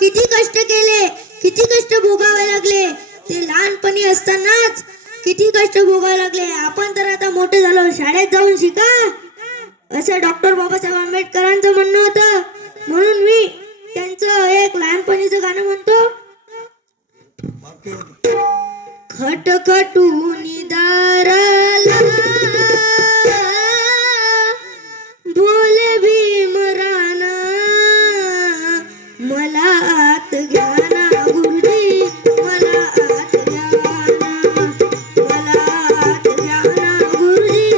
किती कष्ट केले, किती कष्ट भोगावे लागले. ते लहानपणी असतानाच किती कष्ट भोगावे लागले. आपण तर आता मोठे झालो, शाळेत जाऊन शिका असं डॉक्टर बाबासाहेब आंबेडकरांचं म्हणणं होतं. म्हणून मी त्यांचं एक लहानपणीचं गाणं म्हणतो. खटखटून दाराला बोले भीमराना, मला आत घ्या ना गुरुजी, मला आत घ्या ना, मला आत घ्या ना गुरुजी,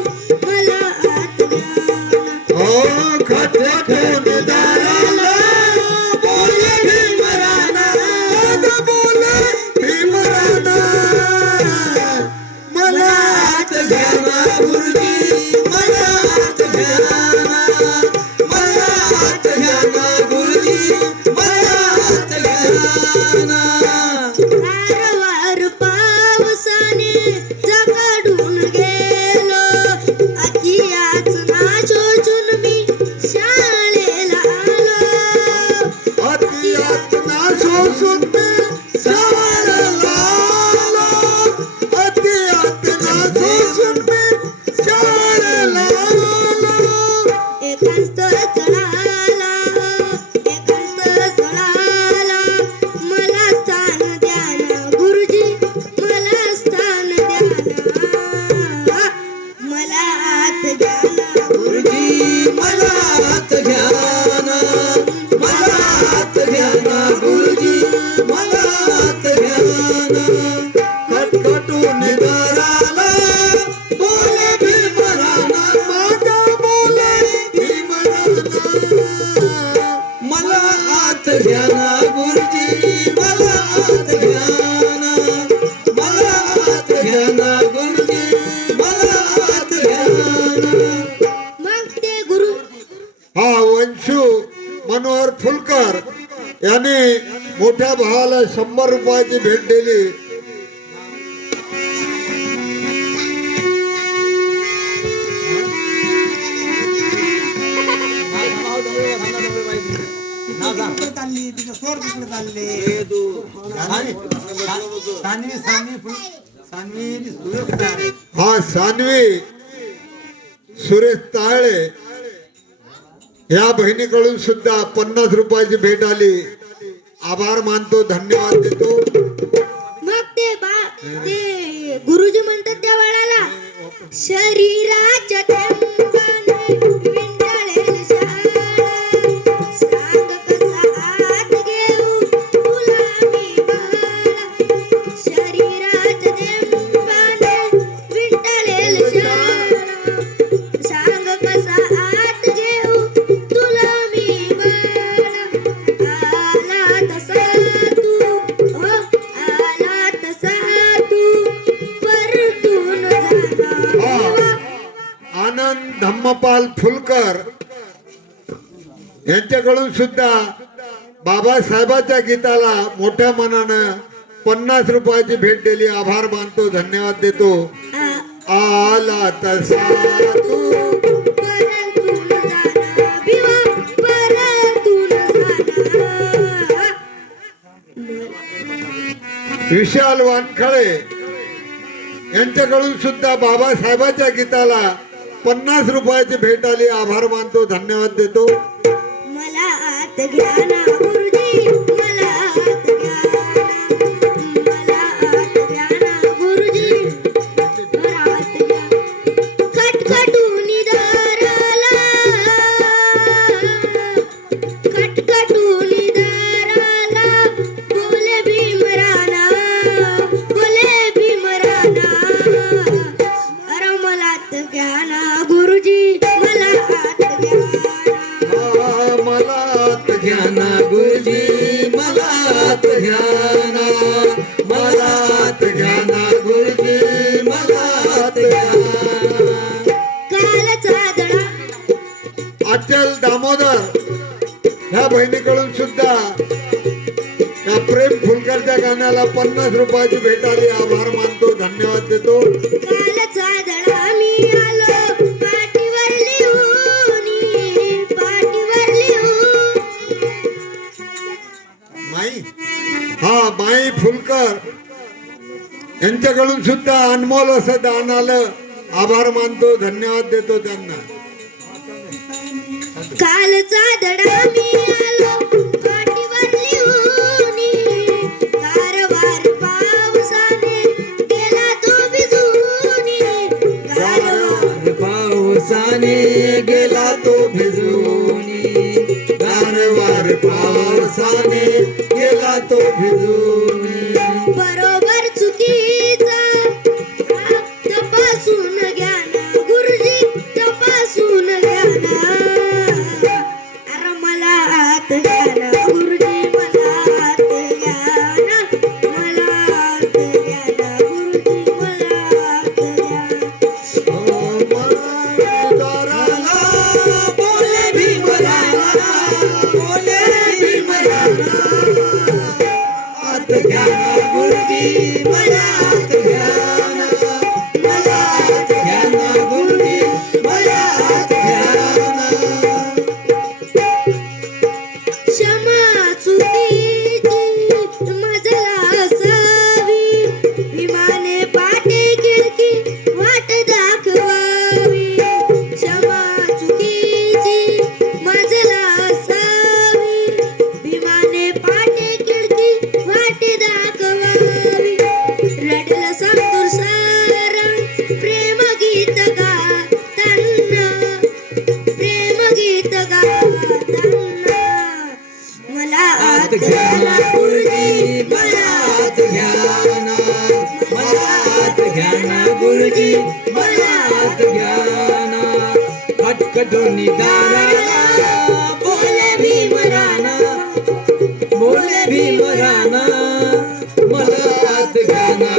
मला आत घ्या ना. हो खटखटून दाराला बोले भीमराना, बोले भीमराना, मला आत घ्या ना गुरुजी, मला आत घ्या ना, मला आत घ्या ना गुरुजी, मला आत घ्या ना. वारंवार पावसाने जगडून गेलो, आजी याचना शोषून मी शाळेला आलो. अति यातना सोसून मी शाळेला आलो, अति यातना सोसून मी शाळेला आलो. एका स्थळाला, एका स्थळाला मला स्थान द्या ना गुरुजी, मला स्थान द्या ना, मला आत घ्या ना गुरुजी मला आत घ्या ना, मला आत घ्या ना गुरुजी, मला आत घ्या ना. खटखटून दाराला बोले भीमराना, माझा बोले भीमराना, मला आत घ्या ना गुरुजी, मला आत घ्या ना, मला आत घ्या ना गुरुजी, मला आत घ्या ना. मग ते गुरु हा वंशू मनोहर फुलकर याने मोठ्या भावाला 100 रुपयाची भेट दिली. हा सानवी सुरेश ताळे या बहिणीकडून सुद्धा 50 रुपयाची भेट आली. आभार मानतो, धन्यवाद देतो. मग ते गुरुजी म्हणतात त्या बाळाला, शरीराच्या तेंबाने विंडळेल शाळा, सांग कसा आत घेऊ तुला मी बाळा. शरीराच्या तेंबाने विंडळेल शाळा, सांग कसा आत घेऊ तुला मी बाळा. आला तसा तू, आला तसा तू परतून जाणार. आनंद धम्मपाल फुलकर यांच्याकडून सुद्धा बाबासाहेबाच्या गीताला मोठ्या मनानं 50 रुपयाची भेट दिली. आभार मानतो, धन्यवाद देतो. आला तसा तू परतून जाणार भिवा, परतून जाणार. विशाल वानखळे यांच्याकडून सुद्धा बाबासाहेबाच्या गीताला 50 रुपयाची भेट आली. आभार मानतो, धन्यवाद देतो. मला आत घ्या ना गुरुजी, मला आत घ्या ना, मला आत घ्या ना गुरुजी, मला आत घ्या. खटखटून दाराला, खटखटून दाराला बोले भीमराना, बोले भीमराना, अरे मला आत घ्या ना गुरुजी, मला आत घ्या ना. मला आत घ्या ना गुरुजी, मला आत घ्या ना, मला आत घ्या ना गुरुजी, मला आत घ्या ना. कालचा दडा अचल दामोदर ह्या बहिणीकडून सुद्धा या प्रेम फुलकरच्या गाण्याला 50 रुपयाची भेट आली. आभार मानतो, धन्यवाद देतो. कालचा दडा मी आलो पाठीवर लिहून, पाठीवर लिहून. माई माई फुलकर यांच्याकडून सुद्धा अनमोल असं दान आलं. आभार मानतो, धन्यवाद देतो त्यांना. कालचा धडा मी आलो पाठीवर लिहूनी, गारवार पावसाने गेला तो भिजूनी, गारवार पावसाने गेला तो भिजूनी, गारवार पावसाने गेला तो भिजूनी. बरोबर चुकीचा तपासून घ्या ना गुरुजी, तपासून घ्या ना. अरे मला हात घ्या ना गुरुजी, मला हात घ्या ना, मला हात घ्या ना गुरुजी, मला हात घ्या. दाराला बोले भीमराया, बोले भीमराया, हात घ्या ना गुरुजी, मला हात घ्या ना, मला हात घ्या ना गुरुजी, मला हात घ्या ना. क्षमा चुकीची मजला असावी, विमाने पाटे खिडकी वाट दाखवावी. क्षमा चुकीची मजला असावी, विमाने पाटे खिडकी वाट दाखवावी. रडलं संतूर सारं प्रेम गीत गाताना, प्रेम गीत गाताना. मला हात घ्या ना गुरुजी, मला हात घ्या ना, मला हात घ्या ना गुरुजी, मला हात घ्या ना. खटखटून दाराला बोले भीमराना, बोले भीमराना, मला हात घ्या ना